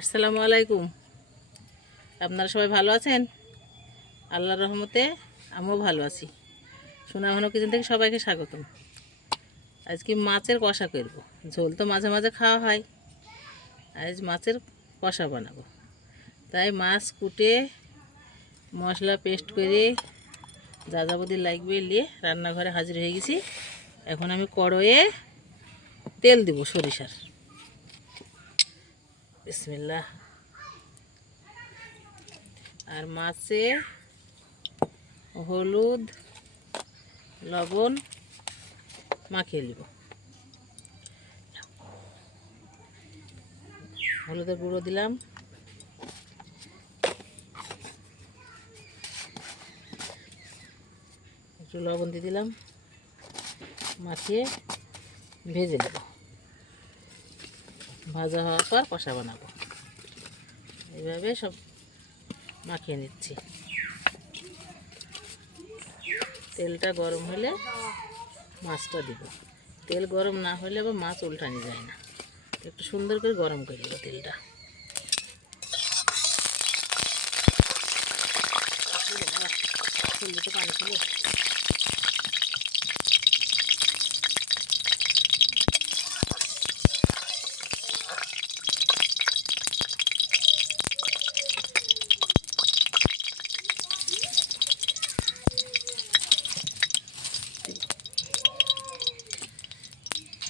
আসসালামু আলাইকুম। আপনারা সবাই ভালো আছেন? আল্লাহর রহমতে আমিও ভালো আছি। সোনামনো কিচেন থেকে সবাইকে স্বাগতম। আজকে মাছের কষা করব। ঝোল তো মাঝে মাঝে খাওয়া হয়, আজ মাছের কষা বানাবো। তাই মাছ কুটে মশলা পেস্ট করে যা যাবতীয় লাগবে নিয়ে রান্নাঘরে হাজির হয়ে গেছি। এখন আমি কড়াইয়ে তেল দিব সরিষার। বিসমিল্লাহ। আর মাছে হলুদ লবণ মাখিয়ে নিব। হলুদের গুঁড়ো দিলাম, একটু লবণ দিয়ে দিলাম, মাখিয়ে ভেজে নেব। ভাজা হওয়ার পর কষা বানাবো। এইভাবে সব মাখিয়ে নিচ্ছি। তেলটা গরম হলে মাছটা দিব। তেল গরম না হলে আবার মাছ উল্টানো যায় না। একটু সুন্দর করে গরম করে দেবো তেলটা। তো পানি ছিল।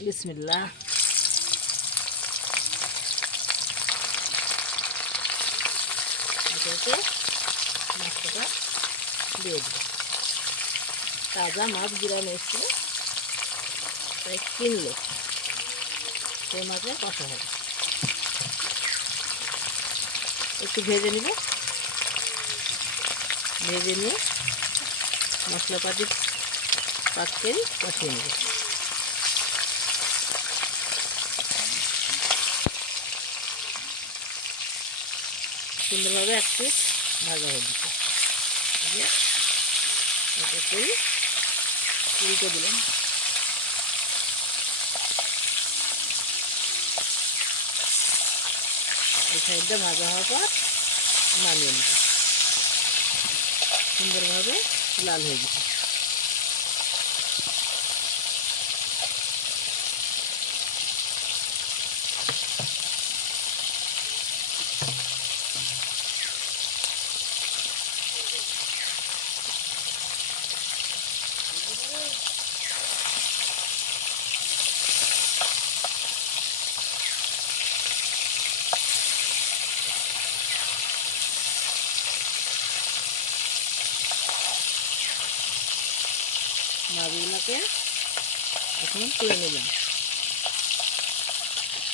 বিসমিল্লাহ। এটাকে মাছটা দিয়ে দেবো। তাজা মাছ গ্রামে এসেছিল, তাই কিনলো, সেই মাছে কষা হবে। একটু ভেজে নিব। ভেজে নিয়ে মশলাপাতি পাক করে কষিয়ে নেব। সুন্দরভাবে এক পিস ভাজা হয়ে দিচ্ছে। এটা করি উল্টে দিলাম। এই সাইডটা ভাজা হওয়ার পর নামিয়ে নিব। সুন্দরভাবে লাল হয়ে গেছে। মাছগুলোকে এখন তুলে নিলাম।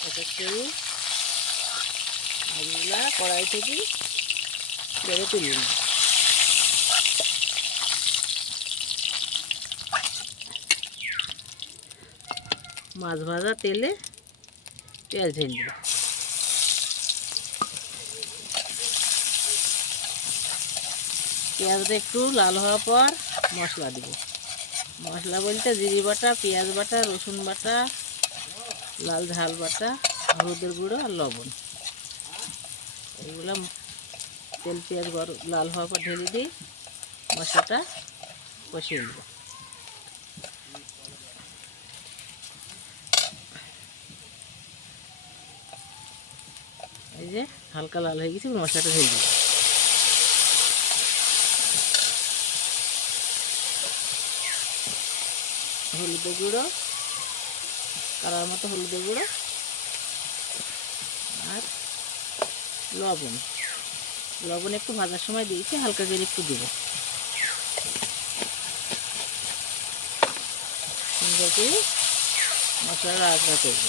এটা করে মাছগুলা কড়াই থেকে বেড়ে তুলে নিলাম। মাছ ভাজা তেলে পেঁয়াজ ভেজে দেব। পেঁয়াজটা একটু লাল হওয়ার পর মশলা দেব। মশলা বলতে জিরে বাটা, পেঁয়াজ বাটা, রসুন বাটা, লাল ঝাল বাটা, হলুদের গুঁড়ো আর লবণ। এগুলো তেল পেঁয়াজ লাল হওয়ার পর ঢেলে দিই, মশলাটা কষিয়ে নেব। এই যে হালকা লাল হয়ে গেছে, মশলাটা ঢেলে দিই। হলুদের গুঁড়ো, কালার মতো হলুদের গুঁড়ো আর লবণ। লবণ একটু ভাজার সময় দিয়েছি, হালকা করে একটু দেবো। সুন্দর করে মশলাটা রান্না করবো।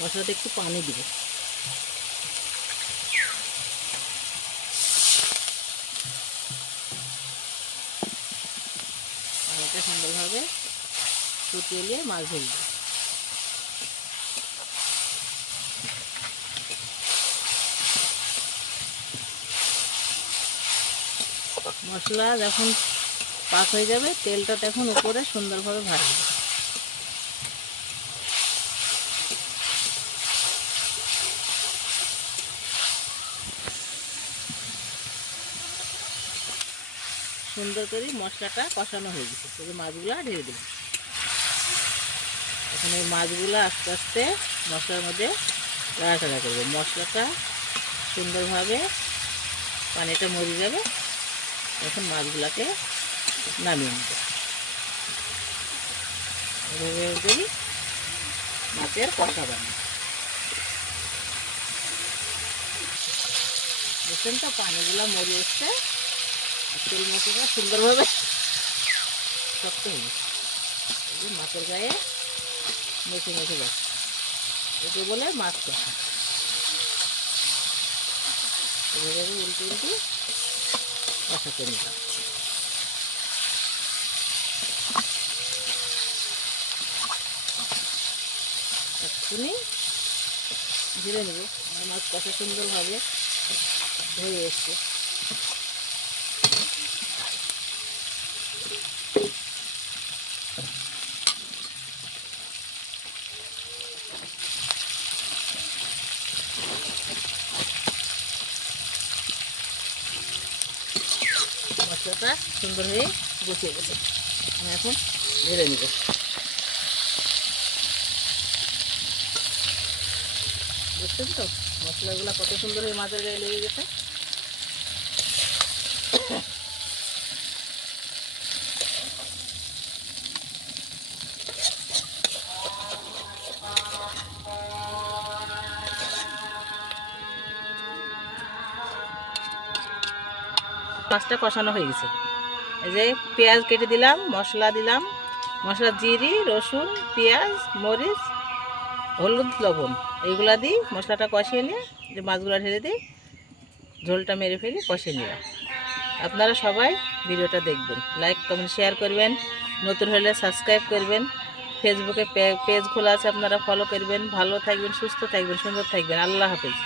মশলাতে একটু পানি দেবো। আর এটা সুন্দরভাবে ফুটিয়ে নিয়ে মাছ ভেজে। মশলা যখন পাক হয়ে যাবে, তেলটা তখন উপরে সুন্দরভাবে ভাজবে। সুন্দর করে মশলাটা কষানো হয়ে গেছে। তবে মাছগুলো ঢেলে দেবো। এখন এই মাছগুলো আস্তে আস্তে মশলার মধ্যে নাড়াচাড়া করবো। মশলাটা সুন্দরভাবে পানিটা মরে যাবে, এখন মাছগুলোকে নামিয়ে নেব। এভাবে করি মাছের কষা বানাবো। দেখছেন তো পানিগুলো মরে এসছে, তেল মশলাটা সুন্দরভাবে শক্ত হয়ে গেছে। মাছের গায়ে মেখে মেখে যাচ্ছে, একে বলে মাছ কষা। এভাবে উল্টে উল্টে কষাতে নিলাম। এক্ষুনি ধীরে নেব, আমার মাছ কষা সুন্দরভাবে হয়ে এসছে। মশলাটা সুন্দর হয়ে গুছিয়ে গেছে, আমি এখন ঢেলে নেব। বুঝছেন তো মশলাগুলো কত সুন্দর হয়ে মাছের গায়ে লেগে গেছে। মাছটা কষানো হয়ে গেছে। এই যে পেঁয়াজ কেটে দিলাম, মশলা দিলাম, মশলা জিরি, রসুন, পেঁয়াজ, মরিচ, হলুদ, লবণ, এইগুলা দিই মশলাটা কষিয়ে নিয়ে যে মাছগুলো ঢেলে দিই, ঝোলটা মেরে ফেলি, কষিয়ে নিলাম। আপনারা সবাই ভিডিওটা দেখবেন, লাইক কমেন্ট শেয়ার করবেন, নতুন হলে সাবস্ক্রাইব করবেন। ফেসবুকে পেজ খোলা আছে, আপনারা ফলো করবেন। ভালো থাকবেন, সুস্থ থাকবেন, সুন্দর থাকবেন। আল্লাহ হাফেজ।